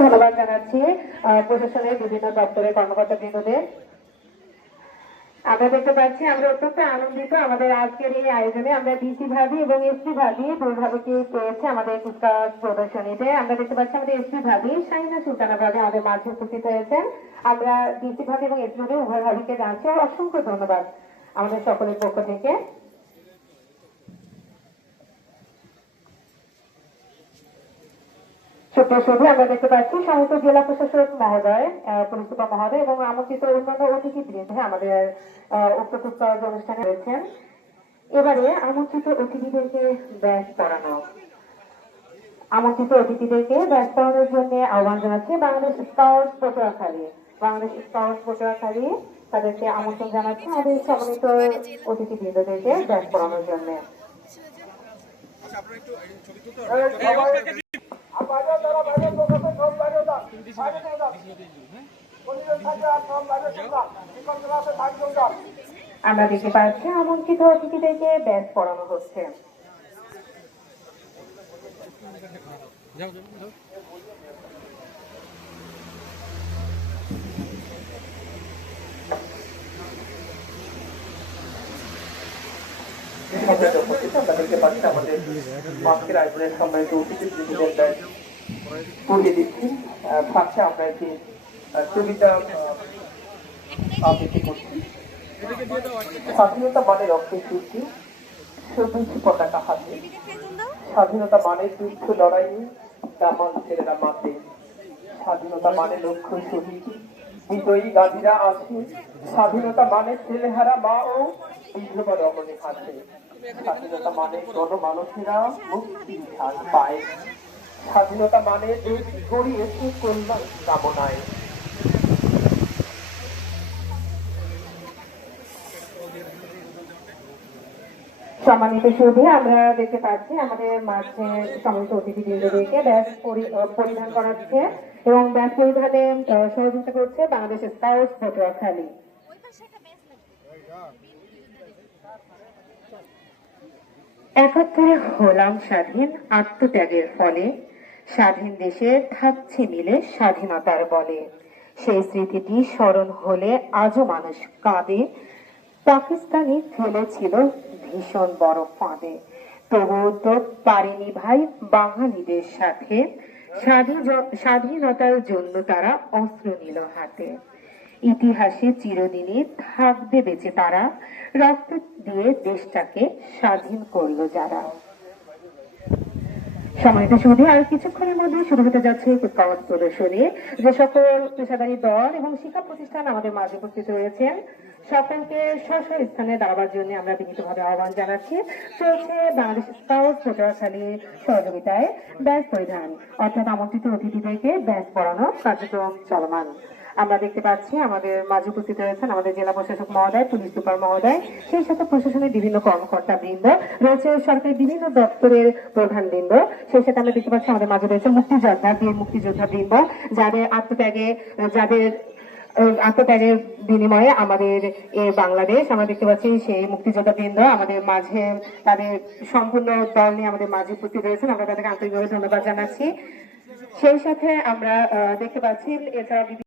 ধন্যবাদ জানাচ্ছি প্রশাসনের বিভিন্ন দপ্তরের কর্মকর্তাবৃন্দদের। আমরা দেখতে পাচ্ছি আমরা অত্যন্ত আনন্দিত আমাদের আজকের এই আয়োজনে। আমরা ডিসি ভাবি এবং এসপি ভাবি দুই ভাবিকে পেয়েছে আমাদের কুচকাওয়াজ প্রদর্শনীতে। আমরা দেখতে পাচ্ছি আমাদের এসপি ভাবি শাহিনা সুলতানা ভাবি আমাদের মাঝে উপস্থিত হয়েছেন। আমরা ডিসি ভাবি এবং এসপি ভাবি উভয় ভাবিকে জানাচ্ছি অসংখ্য ধন্যবাদ আমাদের সকলের পক্ষ থেকে। আমরা দেখতে পাচ্ছি সমস্ত জেলা প্রশাসক মহোদয়, পুলিশ সুপার মহোদয় এবং আমন্ত্রিত অন্যান্য অতিথিবৃন্দ আমাদের উক্ত কুচকাওয়াজ অনুষ্ঠানে রয়েছেন। এবারে আমন্ত্রিত অতিথিদেরকে ব্যাচ পড়ানো পড়ানোর জন্য আহ্বান জানাচ্ছি বাংলাদেশ স্কাউটস পটুয়াখালী তাদেরকে আমন্ত্রণ জানাচ্ছি আমাদের সম্মানিত অতিথিবৃন্দদেরকে ব্যাচ পড়ানোর জন্য। আমরা দেখতে পাচ্ছি আমন্ত্রিত অতিথিদেরকে ব্যাচ পড়ানো হচ্ছে। আমাদের মাস্কের আয়োজনের সম্মানিত অতিথিবৃন্দদের ব্যাচ পড়িয়ে দিচ্ছি। ফাঁকে আমরা একটি কবিতা আবৃত্তি করছি। স্বাধীনতা মানে রক্তের চুক্তি, সবুজ পতাকা হাতে, স্বাধীনতা মানে যুদ্ধ লড়াই দামাল ছেলেরা মাতে, স্বাধীনতা মানে লক্ষ্য শহীদ বিজয়ী গাজীরা আছে, স্বাধীনতা মানে ছেলেহারা মা ও বিধবা রমণী হাতে, স্বাধীনতা মানে গণমানুষেরা মুক্তির ঝাড় পায়, স্বাধীনতা মানে দেশ গড়িয়েছে কল্যাণ কামনায়। সম্মানিত সুধী, আমরা দেখতে পাচ্ছি আমাদের মাঝে সমস্ত অতিথিবৃন্দদেরকে ব্যাচ পরিধান করাচ্ছে এবং ব্যাচ পরিধানে সহযোগিতা করছে বাংলাদেশ স্কাউটস পটুয়াখালী। একাত্তরে হলাম স্বাধীন আত্মত্যাগের ফলে, স্বাধীন দেশে থাকছে মিলে স্বাধীনতার বলে। সেই স্মৃতিটি স্মরণ হলে আজও মানুষ কাঁদে। পাকিস্তানি ফেলেছিল ভীষণ বড় ফাঁদে, তবুও তো পারেনি ভাই বাঙালিদের সাথে। স্বাধীনতার জন্য তারা অস্ত্র নিল হাতে। ইতিহাসে চিরদিনই থাকবে বেঁচে তারা, রক্ত দিয়ে দেশটাকে স্বাধীন করলো যারা। সম্মানিত সুধী, আর কিছুক্ষণের মধ্যে শুরু হতে যাচ্ছে কুচকাওয়াজ প্রদর্শনী। যে সকল পেশাদারী দল এবং শিক্ষা প্রতিষ্ঠান আমাদের মাঝে উপস্থিত রয়েছেন সকলকে স্ব স্থানে দাঁড়াবার জন্য আমরা বিনীতভাবে আহ্বান জানাচ্ছি। চলছে বাংলাদেশ স্কাউটস পটুয়াখালীর সহযোগিতায় ব্যাচ পরিধান অর্থাৎ আমন্ত্রিত অতিথিদেরকে ব্যাচ পড়ানো কার্যক্রম চলমান। আমরা দেখতে পাচ্ছি আমাদের মাঝে উপস্থিত রয়েছেন আমাদের জেলা প্রশাসক মহোদয়, পুলিশ সুপার মহোদয়, সেই সাথে প্রশাসনের বিভিন্ন কর্মকর্তা বৃন্দ রয়েছে, সরকারি বিভিন্ন দপ্তরের প্রধান বৃন্দ, সেই সাথে আমরা দেখতে পাচ্ছি আমাদের মাঝে রয়েছে মুক্তিযোদ্ধা বৃন্দ যাদের আত্মত্যাগের বিনিময়ে আমাদের বাংলাদেশ আমরা দেখতে পাচ্ছি সেই মুক্তিযোদ্ধা বৃন্দ আমাদের মাঝে তাদের সম্পূর্ণ দল নিয়ে আমাদের মাঝে উপস্থিত রয়েছেন। আমরা তাদেরকে আন্তরিকভাবে ধন্যবাদ জানাচ্ছি। সেই সাথে আমরা দেখতে পাচ্ছি এছাড়া